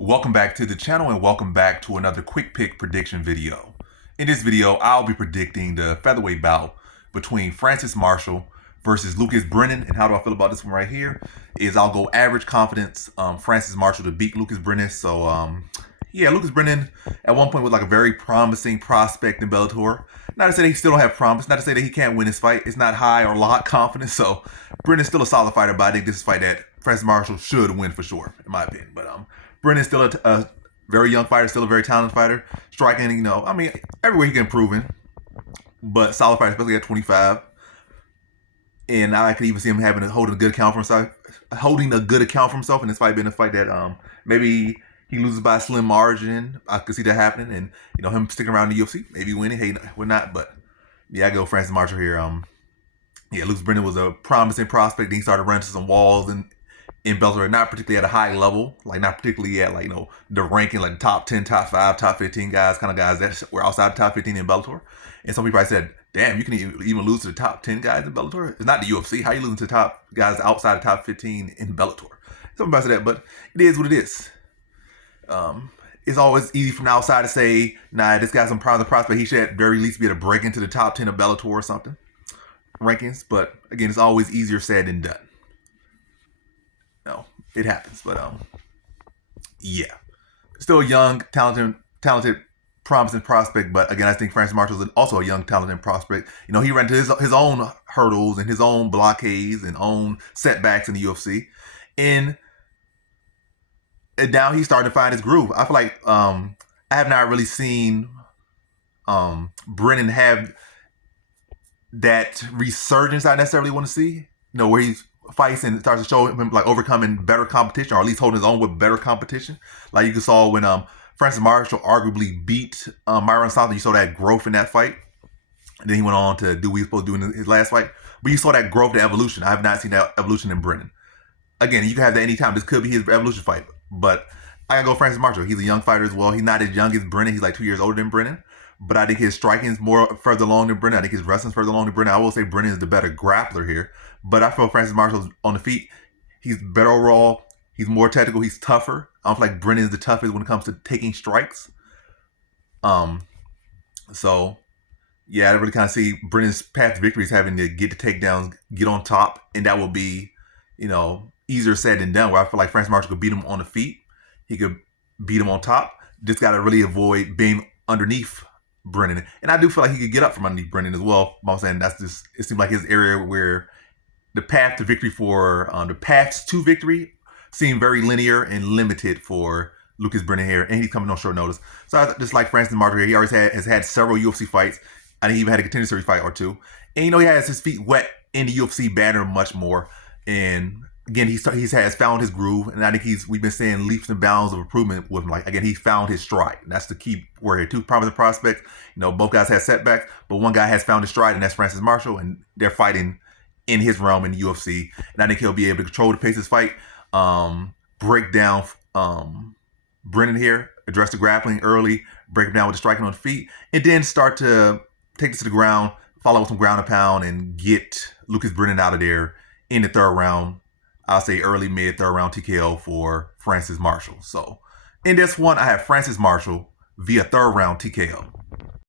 Welcome back to the channel and welcome back to another quick pick prediction video. In this video, I'll be predicting the featherweight bout between Francis Marshall versus Lucas Brennan. And how do I feel about this one right here? I'll go average confidence Francis Marshall to beat Lucas Brennan. So yeah, Lucas Brennan at one point was like a very promising prospect in Bellator. Not to say that he still don't have promise, not to say that he can't win this fight. It's not high or lock confidence. So Brennan's still a solid fighter, but I think this is a fight that Francis Marshall should win for sure, in my opinion. But Brennan's still a very young fighter, still a very talented fighter. Striking, everywhere he can improve in. But solid fighter, especially at 25. And I could even see him holding a good account for himself. In this fight being a fight that maybe he loses by a slim margin. I could see that happening. And, him sticking around in the UFC, maybe winning. Hey, we're not. But, yeah, I go Francis Marshall here. Yeah, Lucas Brennan was a promising prospect. Then he started running to some walls in Bellator, not particularly at a high level, like not particularly at the ranking, like top 10, top 5, top 15 guys, kind of guys that were outside the top 15 in Bellator. And some people probably said, damn, you can even lose to the top 10 guys in Bellator? It's not the UFC. How you losing to the top guys outside the top 15 in Bellator? Somebody said that, but it is what it is. It's always easy from the outside to say, nah, this guy's some promising prospect. He should at very least be able to break into the top 10 of Bellator or something. Rankings. But again, it's always easier said than done. No, it happens, but yeah, still a young, talented, promising prospect. But again, I think Francis Marshall is also a young, talented prospect. He ran into his own hurdles and his own blockades and own setbacks in the UFC, and now he's starting to find his groove. I feel like I have not really seen Brennan have that resurgence I necessarily want to see. Where he's fights and starts to show him like overcoming better competition, or at least holding his own with better competition. Like you saw when Francis Marshall arguably beat Myron Southern. You saw that growth in that fight. And then he went on to do what he was supposed to do in his last fight. But you saw that growth, the evolution. I have not seen that evolution in Brennan. Again, you can have that anytime. This could be his evolution fight. But I gotta go Francis Marshall. He's a young fighter as well. He's not as young as Brennan. He's like 2 years older than Brennan. But I think his striking is more further along than Brennan. I think his wrestling is further along than Brennan. I will say Brennan is the better grappler here. But I feel Francis Marshall's on the feet. He's better overall. He's more technical. He's tougher. I don't feel like Brennan is the toughest when it comes to taking strikes. So, yeah, I really kind of see Brennan's path to victory is having to get the takedowns, get on top. And that will be, easier said than done. Where I feel like Francis Marshall could beat him on the feet. He could beat him on top. Just got to really avoid being underneath Brennan. And I do feel like he could get up from underneath Brennan as well. I'm saying it seems like his area where the path to victory the paths to victory seem very linear and limited for Lucas Brennan here, and he's coming on short notice. So I just like Francis Marshall here. He always has had several UFC fights. I think he even had a contender series fight or two. And he has his feet wet in the UFC banner much more. And again, he has found his groove, and I think we've been saying leaps and bounds of improvement with him. Like again, he found his stride. And that's the key word here. Two promising prospects. Both guys have setbacks, but one guy has found his stride, and that's Francis Marshall, and they're fighting in his realm in the UFC. And I think he'll be able to control the pace of his fight, break down Brennan here, address the grappling early, break him down with the striking on the feet, and then start to take this to the ground, follow with some ground and pound, and get Lucas Brennan out of there in the third round. I'll say early, mid, third round TKO for Francis Marshall. So in this one, I have Francis Marshall via third round TKO.